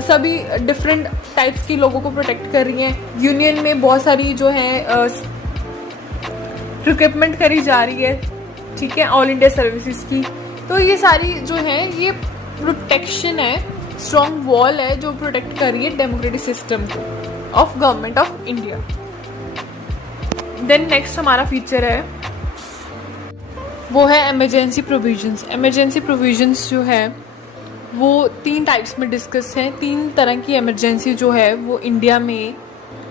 सभी different types के लोगों को प्रोटेक्ट कर रही हैं। यूनियन में बहुत सारी जो है रिक्रूटमेंट करी जा रही है, ठीक है, ऑल इंडिया सर्विसेज की। तो ये सारी जो है ये प्रोटेक्शन है, स्ट्रॉन्ग वॉल है जो प्रोटेक्ट कर रही है डेमोक्रेटिक सिस्टम को of government of India. Then next हमारा फीचर है वो है एमरजेंसी प्रोविजंस। एमरजेंसी प्रोविजंस जो है वो 3 टाइप्स में डिस्कस हैं। 3 तरह की इमरजेंसी जो है वो इंडिया में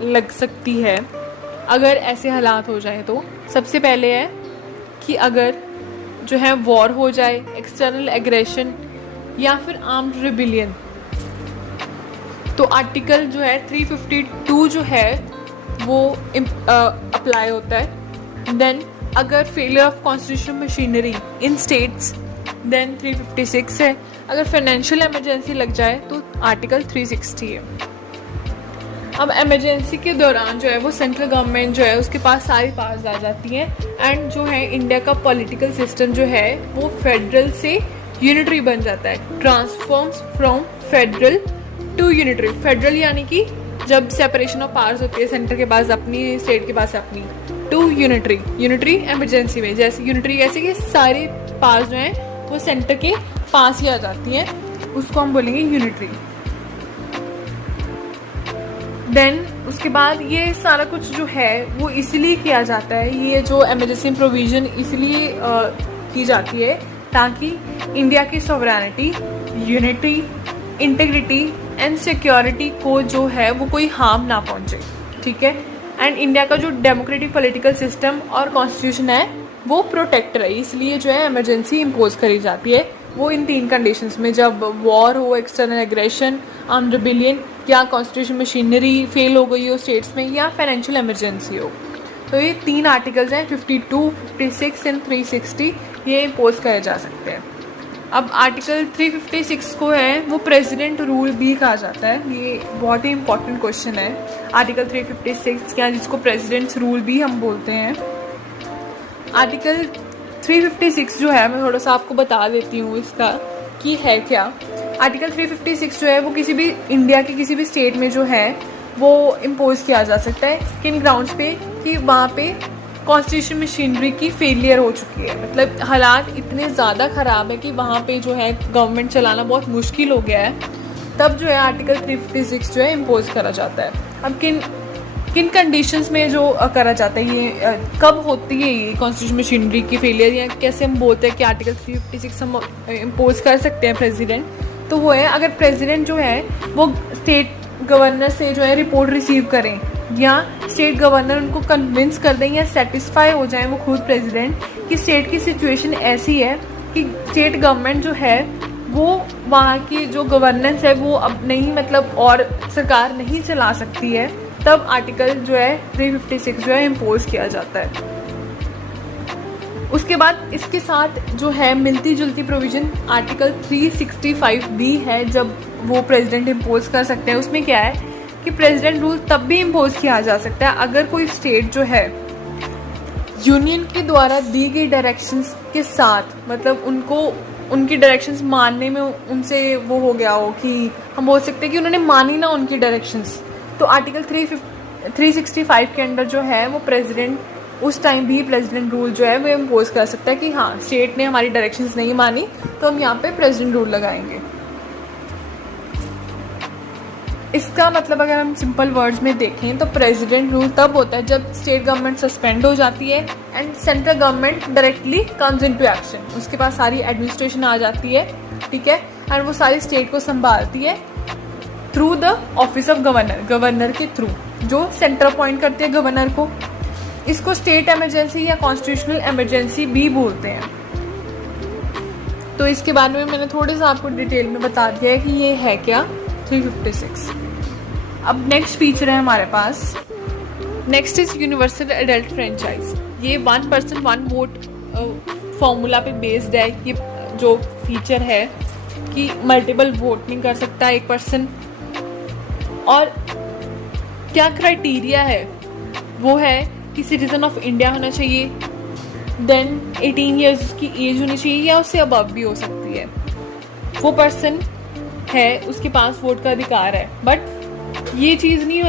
लग सकती है अगर ऐसे हालात हो जाए तो। सबसे पहले है कि अगर जो है वॉर हो जाए, एक्सटर्नल एग्रेशन या फिर आर्म्ड रिबिलियन, तो आर्टिकल जो है 352 जो है वो अप्लाई होता है। देन अगर failure of constitutional machinery in states, then 356 है। अगर फाइनेंशियल इमरजेंसी लग जाए तो आर्टिकल 360 है। अब इमरजेंसी के दौरान जो है वो सेंट्रल गवर्नमेंट जो है उसके पास सारी पावर्स आ जाती हैं एंड जो है इंडिया का पॉलिटिकल सिस्टम जो है वो फेडरल से यूनिटरी बन जाता है, transforms from federal to unitary. Federal यानी कि जब सेपरेशन ऑफ पावर्स होती है, सेंटर के पास अपनी, स्टेट के पास अपनी, टू यूनिटरी। यूनिटरी इमरजेंसी में जैसे यूनिटरी ऐसे कि सारी पावर्स जो हैं वो सेंटर के पास ही आ जाती हैं, उसको हम बोलेंगे यूनिटरी। देन उसके बाद ये सारा कुछ जो है वो इसलिए किया जाता है, ये जो इमरजेंसी प्रोविजन इसलिए की जाती है ताकि इंडिया की sovereignty, unity, integrity and security को जो है वो कोई हार्म ना पहुंचे, ठीक है। एंड इंडिया का जो डेमोक्रेटिक पॉलिटिकल सिस्टम और कॉन्स्टिट्यूशन है वो प्रोटेक्ट रहे, इसलिए जो है इमरजेंसी इम्पोज करी जाती है। वो इन 3 कंडीशंस में, जब वॉर हो, एक्सटर्नल एग्रेशन, आर्म्ड रिबिलियन या कॉन्स्टिट्यूशन मशीनरी फेल हो गई हो स्टेट्स में, या फाइनेंशियल इमरजेंसी हो। तो ये 3 आर्टिकल्स हैं 52, 56 एंड 360, ये इम्पोज करे जा सकते हैं। अब आर्टिकल 356 को है वो प्रेसिडेंट रूल भी कहा जाता है। ये बहुत ही इंपॉर्टेंट क्वेश्चन है, आर्टिकल 356 क्या, जिसको प्रेसिडेंट्स रूल भी हम बोलते हैं। आर्टिकल 356 जो है मैं थोड़ा सा आपको बता देती हूँ इसका कि है क्या। आर्टिकल 356 जो है वो किसी भी इंडिया के किसी भी स्टेट में जो है वो इम्पोज किया जा सकता है, किन ग्राउंड्स पे, कि वहाँ पे कॉन्स्टिट्यूशन मशीनरी की फेलियर हो चुकी है, मतलब हालात इतने ज़्यादा ख़राब है कि वहाँ पे जो है गवर्नमेंट चलाना बहुत मुश्किल हो गया है, तब जो है आर्टिकल 356 जो है इम्पोज करा जाता है। अब किन कंडीशंस में जो करा जाता है, ये कब होती है ये कॉन्स्टिट्यूशन मशीनरी की फेलियर, या कैसे हम बोलते हैं कि आर्टिकल 356 हम इम्पोज कर सकते हैं प्रेसिडेंट, तो वो है अगर प्रेसिडेंट जो है वो स्टेट गवर्नर से जो है रिपोर्ट रिसीव करें, या स्टेट गवर्नर उनको कन्विंस कर दें या सेटिस्फाई हो जाए वो खुद प्रेसिडेंट कि स्टेट की सिचुएशन ऐसी है कि स्टेट गवर्नमेंट जो है वो वहाँ की जो गवर्नेंस है वो अब नहीं, मतलब और सरकार नहीं चला सकती है, तब आर्टिकल जो है 356 जो है इम्पोज किया जाता है। उसके बाद इसके साथ जो है मिलती जुलती प्रोविजन आर्टिकल 365 भी है, जब वो प्रेसिडेंट इम्पोज कर सकते हैं। उसमें क्या है कि प्रेसिडेंट रूल तब भी इम्पोज किया जा सकता है अगर कोई स्टेट जो है यूनियन के द्वारा दी गई डायरेक्शंस के साथ, मतलब उनको उनकी डायरेक्शंस मानने में उनसे वो हो गया हो कि हम बोल सकते हैं कि उन्होंने मानी ना उनकी डायरेक्शंस, तो आर्टिकल 365 के अंडर जो है वो प्रेसिडेंट उस टाइम भी प्रेसिडेंट रूल जो है वो इम्पोज कर सकता है कि हाँ स्टेट ने हमारी डायरेक्शंस नहीं मानी तो हम यहाँ पे प्रेसिडेंट रूल लगाएंगे। इसका मतलब अगर हम सिंपल वर्ड्स में देखें तो प्रेसिडेंट रूल तब होता है जब स्टेट गवर्नमेंट सस्पेंड हो जाती है and central government directly comes into action, उसके पास सारी एडमिनिस्ट्रेशन आ जाती है, ठीक है, एंड वो सारी स्टेट को संभालती है through the office of governor, governor के थ्रू, जो सेंटर अपॉइंट करते हैं गवर्नर को। इसको स्टेट इमरजेंसी या कॉन्स्टिट्यूशनल इमरजेंसी भी बोलते हैं। तो इसके बारे में मैंने थोड़ा सा आपको डिटेल में बता दिया है कि ये है क्या 356। अब नेक्स्ट फीचर है हमारे पास, next is universal adult franchise. ये 1 पर्सन 1 वोट फॉर्मूला पे बेस्ड है। ये जो फीचर है कि मल्टीपल वोट नहीं कर सकता एक पर्सन, और क्या क्राइटेरिया है वो है कि सिटीजन ऑफ इंडिया होना चाहिए, देन 18 ईयर्स की एज होनी चाहिए या उससे अबव भी हो सकती है। वो पर्सन है उसके पास वोट का अधिकार है, बट ये चीज़ नहीं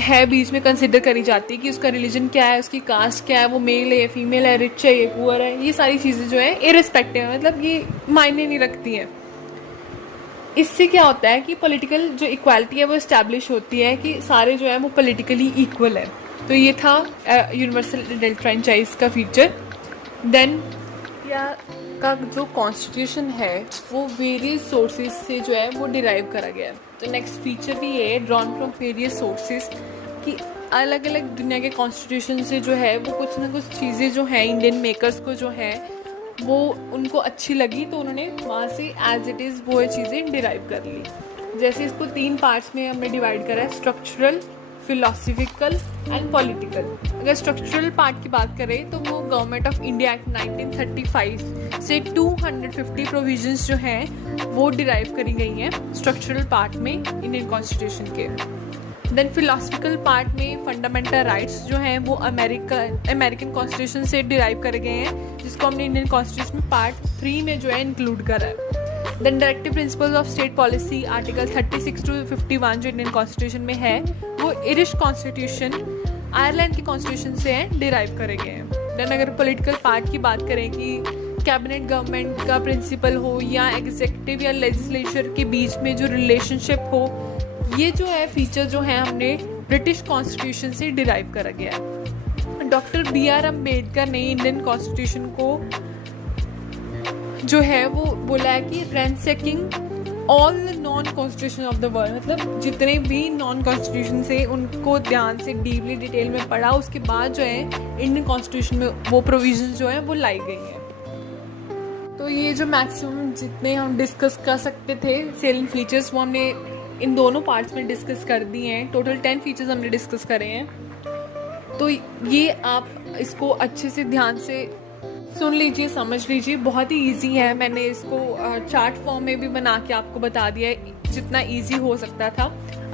है बीच में कंसिडर करी जाती कि उसका रिलीजन क्या है, उसकी कास्ट क्या है, वो मेल है, फीमेल है, रिच है, ये पुअर है, ये सारी चीज़ें जो है इररिस्पेक्टिव है, मतलब ये मायने नहीं रखती हैं। इससे क्या होता है कि पॉलिटिकल जो इक्वालिटी है वो इस्टेब्लिश होती है कि सारे जो है वो पॉलिटिकली इक्वल है। तो ये था यूनिवर्सल एडल्ट फ्रेंचाइज का फीचर। देन इंडिया का जो कॉन्स्टिट्यूशन है वो वेरियस सोर्सेज से जो है वो डिराइव करा गया है। तो नेक्स्ट फीचर भी ये है, ड्रॉन फ्रॉम वेरियस सोर्सेज, कि अलग अलग दुनिया के कॉन्स्टिट्यूशन से जो है वो कुछ ना कुछ चीज़ें जो हैं इंडियन मेकर्स को जो है वो उनको अच्छी लगी, तो उन्होंने वहाँ से एज इट इज़ वो चीज़ें डिराइव कर ली। जैसे इसको 3 पार्ट्स में हमने डिवाइड करा है, स्ट्रक्चरल, फिलोसफिकल एंड पॉलिटिकल। अगर स्ट्रक्चरल पार्ट की बात करें तो वो गवर्नमेंट ऑफ इंडिया एक्ट 1935 से 250 प्रोविजंस जो हैं वो डिराइव करी गई हैं स्ट्रक्चरल पार्ट में इंडियन कॉन्स्टिट्यूशन के। देन फिलोसफिकल पार्ट में फंडामेंटल राइट्स जो हैं वो अमेरिकन कॉन्स्टिट्यूशन से डिराइव करे गए हैं, जिसको हमने इंडियन कॉन्स्टिट्यूशन में पार्ट 3 में जो है इंक्लूड करा है। Then directive principles of state policy article 36 to 51 जो इंडियन कॉन्स्टिट्यूशन में है वो आयरिश कॉन्स्टिट्यूशन आयरलैंड के कॉन्स्टिट्यूशन से डिराइव करे गए हैं। देन अगर पॉलिटिकल पार्ट की बात करें कि कैबिनेट गवर्नमेंट का प्रिंसिपल हो या एग्जीक्यूटिव या लेजिस्लेचर के बीच में जो रिलेशनशिप हो, ये जो है फीचर जो है हमने ब्रिटिश कॉन्स्टिट्यूशन से डिराइव करा गया है। डॉक्टर BR अम्बेडकर ने इंडियन कॉन्स्टिट्यूशन को जो है वो बोला है कि ransacking all known constitution of the world, मतलब जितने भी नॉन कॉन्स्टिट्यूशन से उनको ध्यान से डीपली डिटेल में पढ़ा, उसके बाद जो है इंडियन कॉन्स्टिट्यूशन में वो प्रोविजन जो है वो लाई गई हैं। तो ये जो मैक्सिमम जितने हम डिस्कस कर सकते थे सेलिंग फीचर्स वो हमने इन दोनों पार्ट्स में डिस्कस कर दिए हैं। टोटल 10 फीचर्स हमने डिस्कस करे हैं। तो ये आप इसको अच्छे से ध्यान से सुन लीजिए, समझ लीजिए, बहुत ही इजी है। मैंने इसको चार्ट फॉर्म में भी बना के आपको बता दिया है जितना इजी हो सकता था।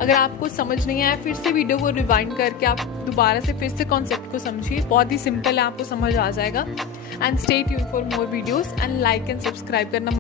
अगर आपको समझ नहीं आया फिर से वीडियो को रिवाइंड करके आप दोबारा से फिर से कॉन्सेप्ट को समझिए, बहुत ही सिंपल है, आपको समझ आ जाएगा। And stay tuned for more videos and like and subscribe करना